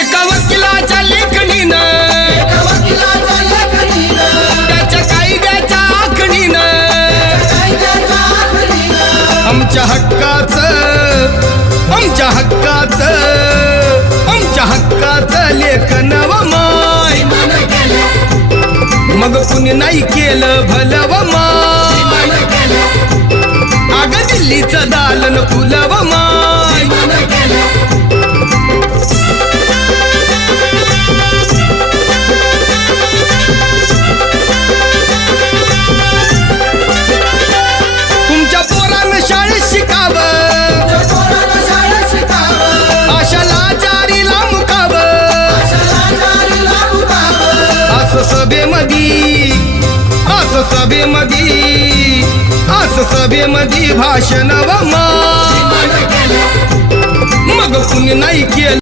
एका वकिलाच्या लेखणीनं त्याच्या कायद्याच्या आखणीनं आमच्या हक्काचं लेखन व माय मग कुणी नाही केलं भलं व माय अग दिल्लीचं दालन फुलं व माय तुमच्या पोरानं शाळेत शिकावं आशाला जारीला मुकावं असं सभेमधी भाषण व माय मग कुणी नाही केलं